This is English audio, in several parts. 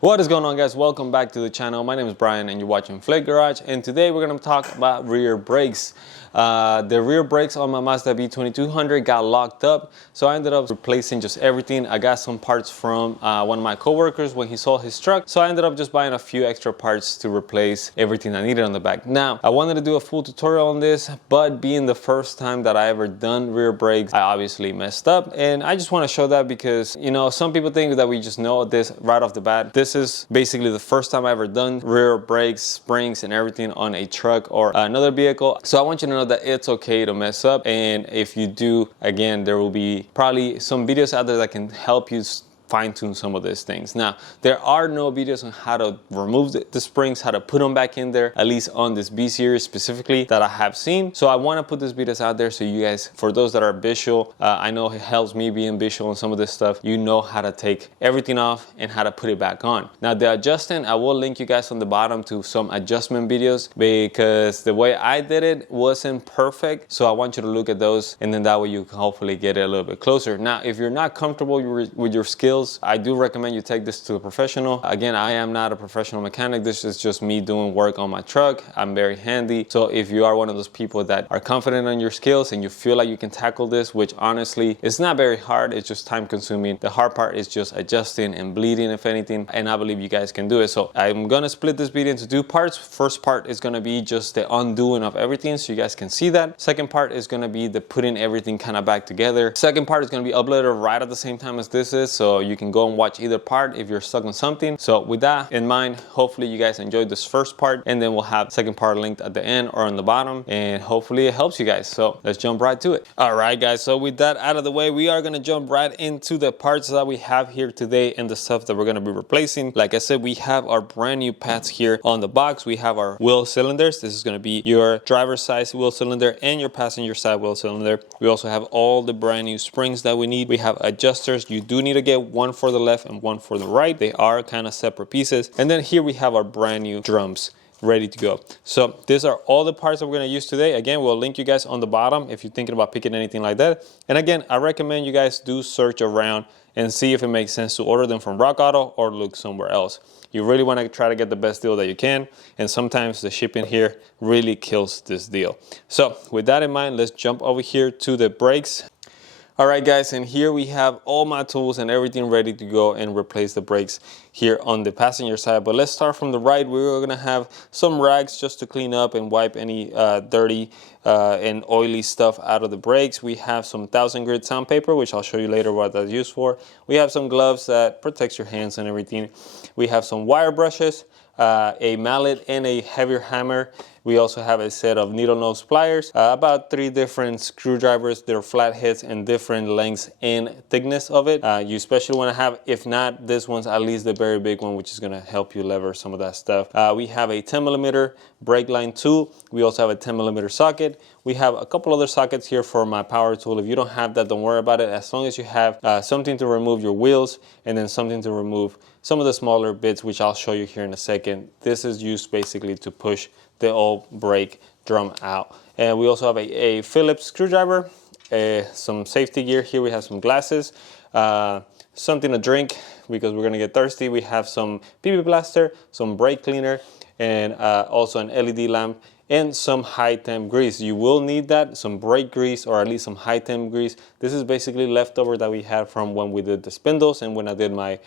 What is going on, guys? Welcome back to the channel. My name is Brian and you're watching Flake Garage, and today we're going to talk about rear brakes. The rear brakes on my Mazda B2200 got locked up, so I ended up replacing just everything. I got some parts from one of my coworkers when he sold his truck, so I ended up just buying a few extra parts to replace everything I needed on the back. Now, I wanted to do a full tutorial on this, but being the first time that I ever done rear brakes, I obviously messed up, and I just want to show that because, you know, some people think that we just know this right off the bat. This is basically the first time I ever done rear brakes, springs, and everything on a truck or another vehicle. So I want you to know that it's okay to mess up, and if you do, again, there will be probably some videos out there that can help you fine-tune some of these things. Now, there are no videos on how to remove the springs, how to put them back in there, at least on this B series specifically, that I have seen. So I want to put these videos out there so you guys, for those that are visual, I know it helps me being visual on some of this stuff. You know how to take everything off and how to put it back on. Now, the adjusting, I will link you guys on the bottom to some adjustment videos because the way I did it wasn't perfect. So I want you to look at those, and then that way you can hopefully get it a little bit closer. Now, if you're not comfortable with your skills, I do recommend you take this to a professional. Again, I am not a professional mechanic. This is just me doing work on my truck. I'm very handy. So if you are one of those people that are confident on your skills and you feel like you can tackle this, which honestly, it's not very hard. It's just time consuming. The hard part is just adjusting and bleeding, if anything. And I believe you guys can do it. So I'm going to split this video into two parts. First part is going to be just the undoing of everything so you guys can see that. Second part is going to be the putting everything kind of back together. Second part is going to be uploaded right at the same time as this is. So you can go and watch either part if you're stuck on something. So with that in mind, hopefully you guys enjoyed this first part, and then we'll have second part linked at the end or on the bottom, and hopefully it helps you guys. So let's jump right to it. All right, guys, so with that out of the way, we are going to jump right into the parts that we have here today and the stuff that we're going to be replacing. Like I said, we have our brand new pads here on the box. We have our wheel cylinders. This is going to be your driver's side wheel cylinder and your passenger side wheel cylinder. We also have all the brand new springs that we need. We have adjusters. You do need to get one for the left and one for the right. They are kind of separate pieces. And then here we have our brand new drums ready to go. So these are all the parts that we're going to use today. Again, we'll link you guys on the bottom if you're thinking about picking anything like that. And again, I recommend you guys do search around and see if it makes sense to order them from Rock Auto or look somewhere else. You really want to try to get the best deal that you can, and sometimes the shipping here really kills this deal. So with that in mind, let's jump over here to the brakes. All right, guys, and here we have all my tools and everything ready to go and replace the brakes here on the passenger side. But let's start from the right. We're gonna have some rags just to clean up and wipe any dirty and oily stuff out of the brakes. We have some 1000 grit sandpaper, which I'll show you later what that's used for. We have some gloves that protects your hands and everything. We have some wire brushes, a mallet, and a heavier hammer. We also have a set of needle nose pliers, about 3 different screwdrivers. They're flatheads and different lengths and thickness of it. You especially want to have, if not this one's, at least the very big one, which is going to help you lever some of that stuff. We have a 10mm brake line tool. We also have a 10mm socket. We have a couple other sockets here for my power tool. If you don't have that, don't worry about it. As long as you have something to remove your wheels and then something to remove some of the smaller bits, which I'll show you here in a second. This is used basically to push the old brake drum out. And we also have a Phillips screwdriver, some safety gear. Here we have some glasses, something to drink because we're gonna get thirsty. We have some PB plaster, some brake cleaner, and also an LED lamp, and some high temp grease. You will need that, some brake grease or at least some high temp grease. This is basically leftover that we had from when we did the spindles and when I did my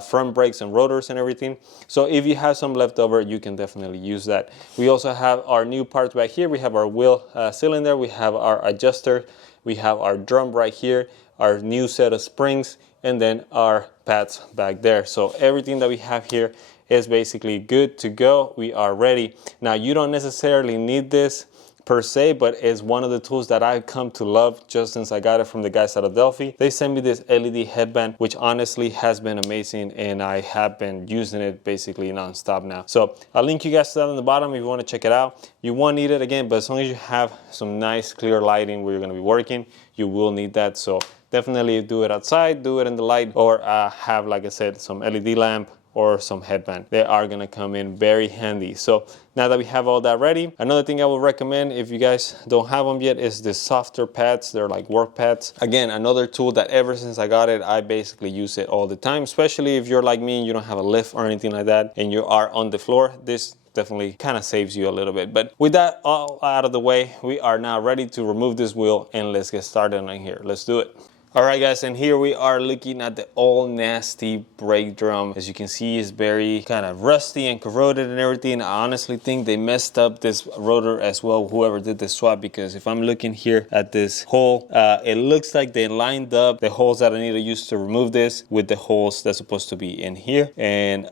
front brakes and rotors and everything. So if you have some leftover, you can definitely use that. We also have our new parts back here. We have our wheel cylinder, we have our adjuster, we have our drum right here, our new set of springs, and then our pads back there. So everything that we have here is basically good to go. We are ready. Now, you don't necessarily need this per se, but it's one of the tools that I've come to love just since I got it from the guys out of Delphi. They sent me this LED headband, which honestly has been amazing, and I have been using it basically non-stop now. So I'll link you guys to that on the bottom if you want to check it out. You won't need it again, but as long as you have some nice clear lighting where you're going to be working, you will need that. So definitely do it outside, do it in the light, or have, like I said, some LED lamp or some headband. They are gonna come in very handy. So now that we have all that ready, another thing I would recommend if you guys don't have them yet is the softer pads. They're like work pads. Again, another tool that ever since I got it, I basically use it all the time, especially if you're like me and you don't have a lift or anything like that and you are on the floor. This definitely kind of saves you a little bit. But with that all out of the way, we are now ready to remove this wheel and let's get started on here. Let's do it. All right, guys, and here we are looking at the all nasty brake drum. As you can see, it's very kind of rusty and corroded and everything. I honestly think they messed up this rotor as well, whoever did the swap, because if I'm looking here at this hole, it looks like they lined up the holes that I need to use to remove this with the holes that's supposed to be in here. And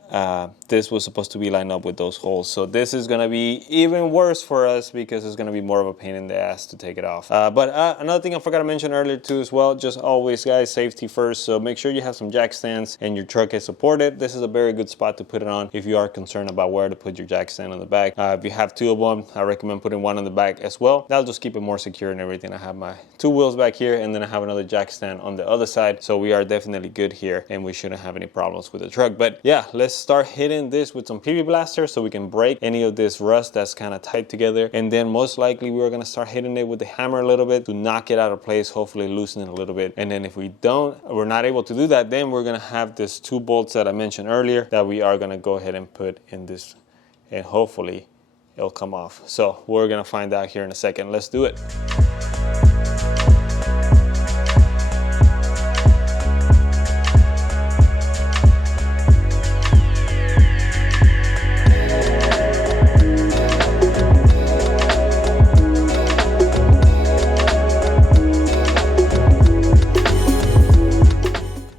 this was supposed to be lined up with those holes. So this is gonna be even worse for us because it's gonna be more of a pain in the ass to take it off. But another thing I forgot to mention earlier too as well, just always, guys, safety first. So make sure you have some jack stands and your truck is supported. This is a very good spot to put it on if you are concerned about where to put your jack stand on the back. If you have two of them, I recommend putting one on the back as well. That'll just keep it more secure and everything. I have my two wheels back here and then I have another jack stand on the other side. So we are definitely good here and we shouldn't have any problems with the truck. But yeah, let's start hitting this with some PV blaster so we can break any of this rust that's kind of tight together. And then most likely we're gonna start hitting it with the hammer a little bit to knock it out of place, hopefully loosen it a little bit. And then if we're not able to do that, then we're gonna have this 2 bolts that I mentioned earlier that we are gonna go ahead and put in this, and hopefully it'll come off. So we're gonna find out here in a second. Let's do it.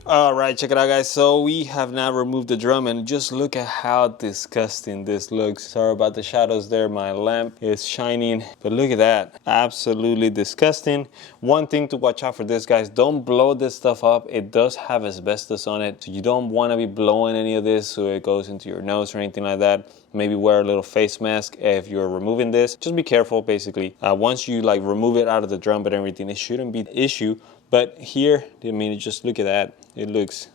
All right, check it out, guys. So we have now removed the drum and just look at how disgusting this looks. Sorry about the shadows there. My lamp is shining, but look at that. Absolutely disgusting. One thing to watch out for this, guys, don't blow this stuff up. It does have asbestos on it, so you don't want to be blowing any of this so it goes into your nose or anything like that. Maybe wear a little face mask if you're removing this. Just be careful, basically. Once you like remove it out of the drum and everything, it shouldn't be an issue. But here, I mean, just look at that. It looks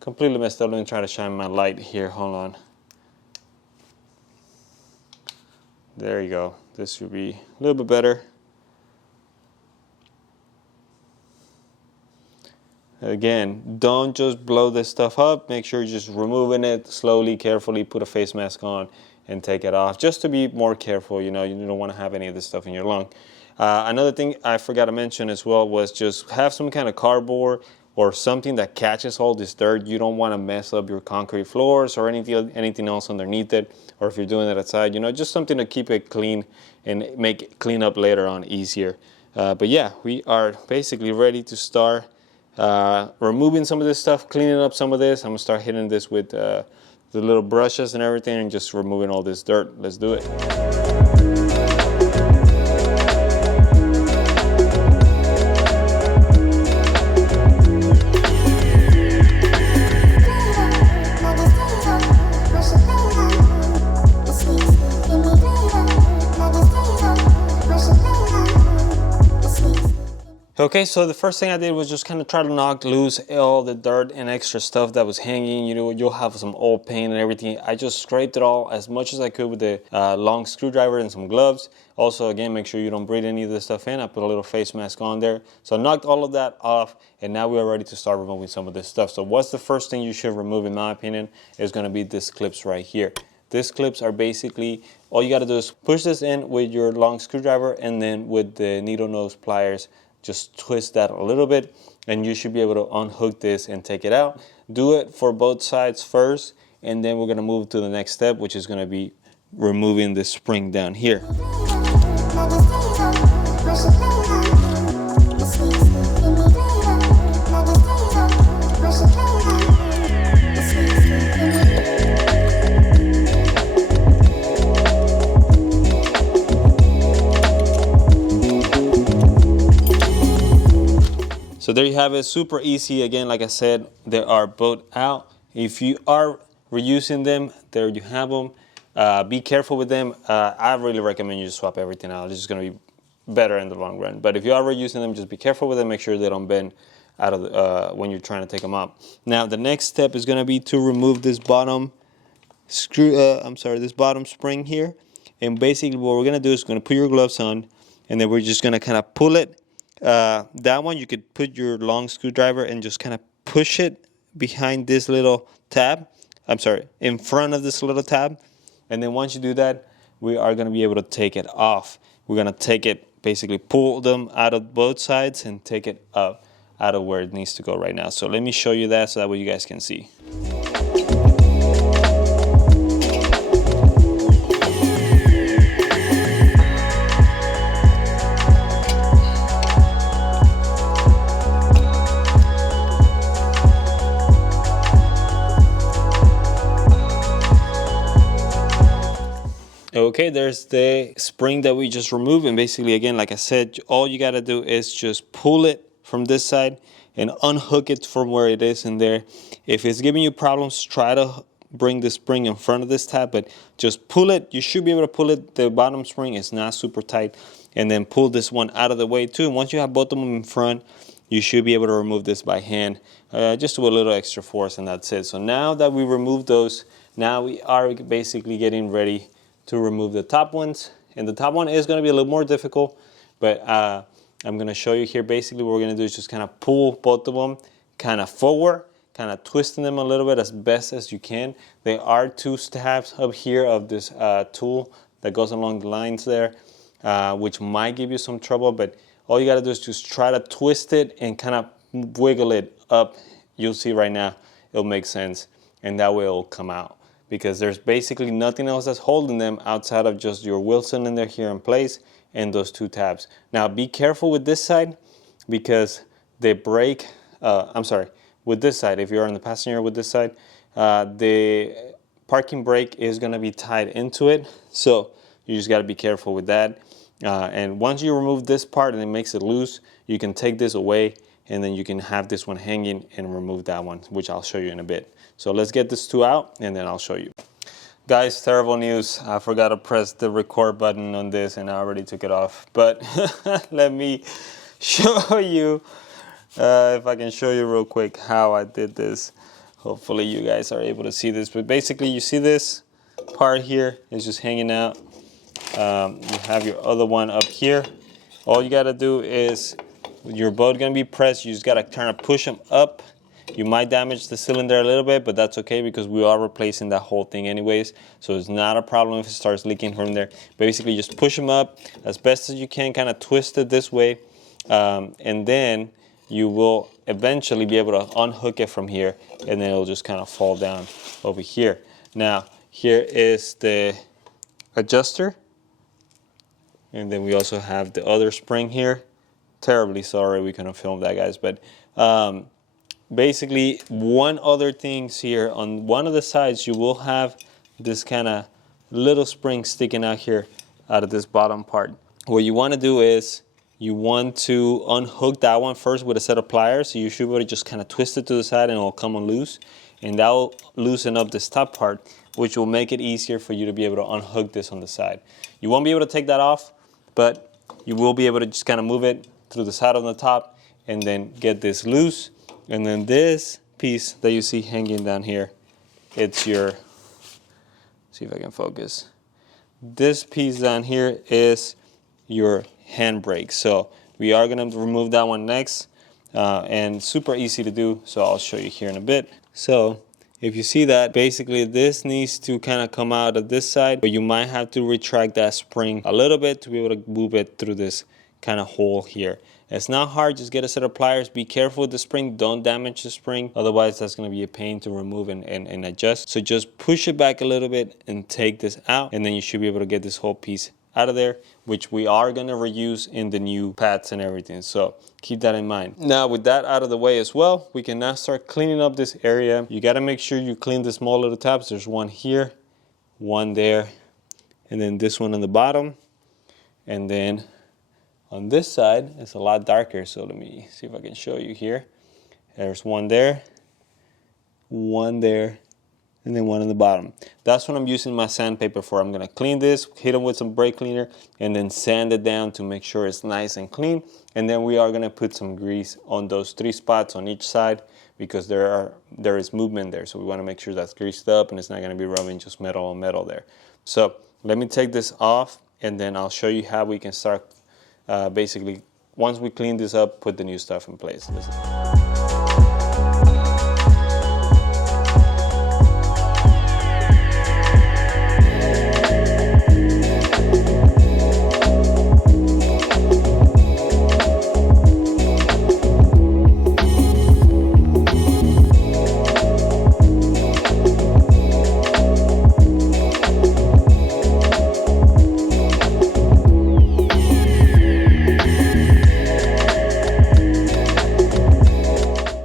completely messed up. Let me try to shine my light here. Hold on. There you go. This should be a little bit better. Again, don't just blow this stuff up. Make sure you're just removing it slowly, carefully. Put a face mask on and take it off. Just to be more careful, you know, you don't want to have any of this stuff in your lung. Another thing I forgot to mention as well was just have some kind of cardboard or something that catches all this dirt. You don't want to mess up your concrete floors or anything else underneath it. Or if you're doing it outside, you know, just something to keep it clean and make cleanup later on easier. But yeah, we are basically ready to start removing some of this stuff, cleaning up some of this. I'm gonna start hitting this with the little brushes and everything and just removing all this dirt. Let's do it. Okay, so the first thing I did was just kind of try to knock loose all the dirt and extra stuff that was hanging. You know, you'll have some old paint and everything. I just scraped it all as much as I could with the long screwdriver and some gloves. Also, again, make sure you don't breathe any of this stuff in. I put a little face mask on there. So I knocked all of that off, and now we are ready to start removing some of this stuff. So what's the first thing you should remove, in my opinion, is going to be these clips right here. These clips are basically, all you got to do is push this in with your long screwdriver, and then with the needle nose pliers, just twist that a little bit and you should be able to unhook this and take it out. Do it for both sides first, and then we're going to move to the next step, which is going to be removing the spring down here. So there you have it, super easy. Again, like I said, they are both out. If you are reusing them, there you have them. Be careful with them. I really recommend you just swap everything out. It's just gonna be better in the long run. But if you are reusing them, just be careful with them. Make sure they don't bend out of the, when you're trying to take them out. Now the next step is going to be to remove this bottom this bottom spring here. And basically what we're going to do is we're going to put your gloves on, and then we're just going to kind of pull it. That one you could put your long screwdriver and just kind of push it behind this little tab. In front of this little tab. And then once you do that, we are going to be able to take it off. We're going to take it, basically pull them out of both sides and take it up out of where it needs to go right now. So let me show you that so that way you guys can see. Okay, there's the spring that we just removed, and basically again, like I said, all you gotta do is just pull it from this side and unhook it from where it is in there. If it's giving you problems, try to bring the spring in front of this tab, but just pull it. You should be able to pull it. The bottom spring is not super tight, and then pull this one out of the way too. And once you have both of them in front, you should be able to remove this by hand. Just do a little extra force and that's it. So now that we removed those, now we are basically getting ready to remove the top ones. And the top one is going to be a little more difficult, but I'm going to show you here. Basically what we're going to do is just kind of pull both of them kind of forward, kind of twisting them a little bit as best as you can. There are two tabs up here of this tool that goes along the lines there, which might give you some trouble, but all you got to do is just try to twist it and kind of wiggle it up. You'll see right now it'll make sense, and that way it'll come out, because there's basically nothing else that's holding them outside of just your wheel cylinder here in place and those two tabs. Now be careful with this side, because the brake, with this side, if you're on the passenger with this side, the parking brake is going to be tied into it, so you just got to be careful with that. And once you remove this part and it makes it loose, you can take this away, and then you can have this one hanging and remove that one, which I'll show you in a bit. So let's get this two out and then I'll show you. Guys, terrible news. I forgot to press the record button on this and I already took it off. But let me show you, if I can show you real quick how I did this. Hopefully you guys are able to see this. But basically you see this part here is just hanging out. You have your other one up here. All you got to do is, your boat going to be pressed, you just got to kind of push them up. You might damage the cylinder a little bit, but that's okay because we are replacing that whole thing anyways. So it's not a problem if it starts leaking from there. Basically just push them up as best as you can, kind of twist it this way. And then you will eventually be able to unhook it from here, and then it'll just kind of fall down over here. Now, here is the adjuster. And then we also have the other spring here. Terribly sorry we couldn't film that, guys. But basically, one other things here, on one of the sides, you will have this kind of little spring sticking out here out of this bottom part. What you want to do is you want to unhook that one first with a set of pliers. So you should be able to just kind of twist it to the side and it'll come loose. And that will loosen up this top part, which will make it easier for you to be able to unhook this on the side. You won't be able to take that off, but you will be able to just kind of move it through the side on the top and then get this loose. And then this piece that you see hanging down here, it's your, see if I can focus. This piece down here is your handbrake. So we are going to remove that one next, and super easy to do. So I'll show you here in a bit. So if you see that, basically this needs to kind of come out of this side, but you might have to retract that spring a little bit to be able to move it through this kind of hole here. It's not hard, just get a set of pliers. Be careful with the spring, don't damage the spring, otherwise that's going to be a pain to remove and adjust. So just push it back a little bit and take this out, and then you should be able to get this whole piece out of there, which we are going to reuse in the new pads and everything. So keep that in mind. Now with that out of the way as well, we can now start cleaning up this area. You got to make sure you clean the small little tabs. There's one here, one there, and then this one on the bottom. And then on this side, it's a lot darker. So let me see if I can show you here. There's one there, and then one in the bottom. That's what I'm using my sandpaper for. I'm gonna clean this, hit them with some brake cleaner, and then sand it down to make sure it's nice and clean. And then we are gonna put some grease on those 3 spots on each side, because there is movement there. So we wanna make sure that's greased up and it's not gonna be rubbing just metal on metal there. So let me take this off, and then I'll show you how we can start basically, once we clean this up, put the new stuff in place. Listen.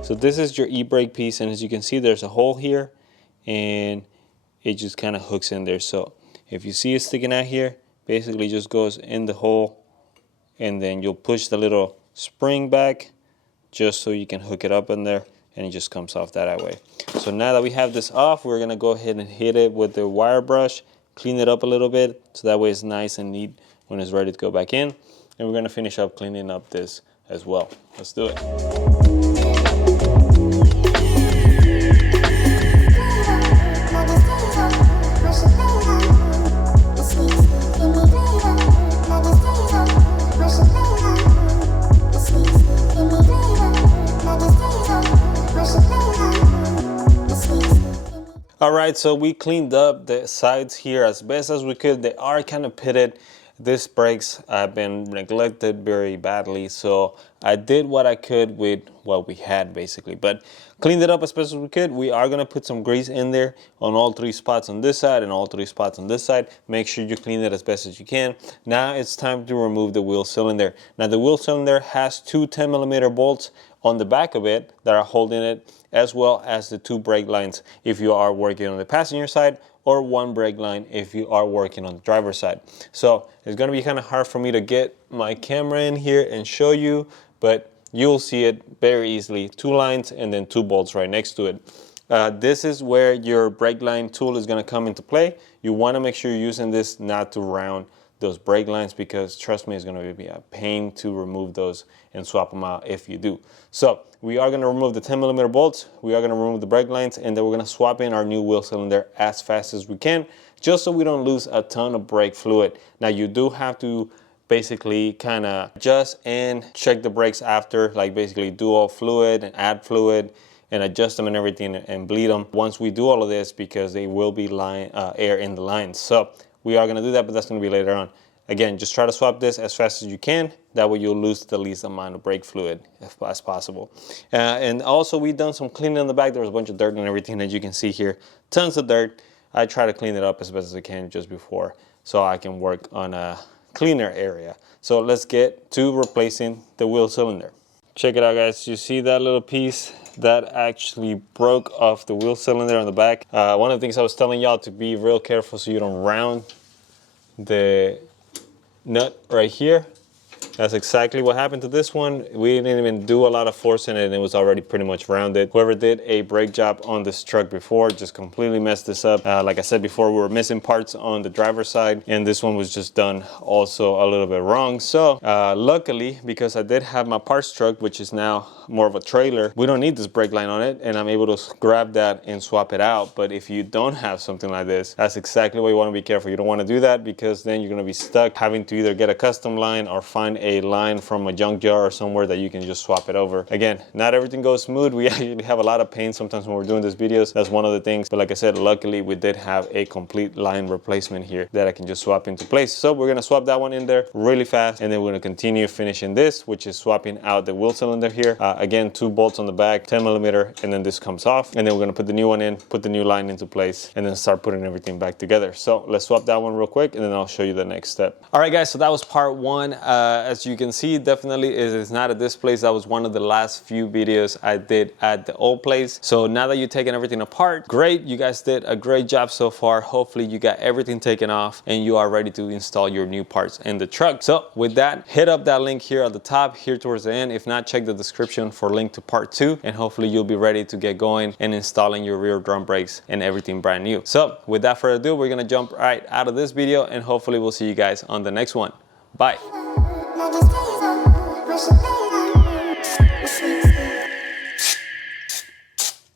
So this is your e-brake piece, and as you can see, there's a hole here, and it just kind of hooks in there. So if you see it sticking out here, basically just goes in the hole, and then you'll push the little spring back just so you can hook it up in there, and it just comes off that way. So now that we have this off, we're gonna go ahead and hit it with the wire brush, clean it up a little bit, so that way it's nice and neat when it's ready to go back in. And we're gonna finish up cleaning up this as well. Let's do it. Alright, so we cleaned up the sides here as best as we could. They are kind of pitted. These brakes have been neglected very badly, so I did what I could with what we had basically, but cleaned it up as best as we could. We are going to put some grease in there on all 3 spots on this side and all 3 spots on this side. Make sure you clean it as best as you can. Now it's time to remove the wheel cylinder. Now the wheel cylinder has 2 10mm bolts on the back of it that are holding it, as well as the 2 brake lines if you are working on the passenger side, or 1 brake line if you are working on the driver's side. So it's going to be kind of hard for me to get my camera in here and show you, but you'll see it very easily. 2 lines and then 2 bolts right next to it. This is where your brake line tool is going to come into play. You want to make sure you're using this not to round those brake lines, because trust me, it's going to be a pain to remove those and swap them out if you do. So we are going to remove the 10mm bolts, we are going to remove the brake lines, and then we're going to swap in our new wheel cylinder as fast as we can, just so we don't lose a ton of brake fluid. Now you do have to basically kind of adjust and check the brakes after, like basically do all fluid and add fluid and adjust them and everything and bleed them once we do all of this, because they will be air in the lines. So we are going to do that, but that's going to be later on. Again, just try to swap this as fast as you can. That way you'll lose the least amount of brake fluid as possible. And also we've done some cleaning on the back. There was a bunch of dirt and everything that you can see here. Tons of dirt. I try to clean it up as best as I can just before, so I can work on a cleaner area. So let's get to replacing the wheel cylinder. Check it out, guys. You see that little piece that actually broke off the wheel cylinder on the back? One of the things I was telling y'all to be real careful so you don't round the nut right here. That's exactly what happened to this one. We didn't even do a lot of force in it, and it was already pretty much rounded. Whoever did a brake job on this truck before just completely messed this up. Like I said before, we were missing parts on the driver's side, and this one was just done also a little bit wrong. So luckily, because I did have my parts truck, which is now more of a trailer, we don't need this brake line on it, and I'm able to grab that and swap it out. But if you don't have something like this, that's exactly what you want to be careful. You don't want to do that, because then you're going to be stuck having to either get a custom line or find a line from a junkyard or somewhere that you can just swap it over. Again, not everything goes smooth. We actually have a lot of pain sometimes when we're doing these videos. That's one of the things. But like I said, luckily we did have a complete line replacement here that I can just swap into place. So we're going to swap that one in there really fast, and then we're going to continue finishing this, which is swapping out the wheel cylinder here. Again, 2 bolts on the back, 10mm, and then this comes off, and then we're going to put the new one in, put the new line into place, and then start putting everything back together. So let's swap that one real quick, and then I'll show you the next step. All right, guys, so that was part 1. as you can see, definitely is not at this place. That was one of the last few videos I did at the old place. So now that you've taken everything apart, great, you guys did a great job so far. Hopefully you got everything taken off and you are ready to install your new parts in the truck. So with that, hit up that link here at the top, here towards the end. If not, check the description for a link to part 2, and hopefully you'll be ready to get going and installing your rear drum brakes and everything brand new. So without further ado, we're gonna jump right out of this video, and hopefully we'll see you guys on the next one. Bye.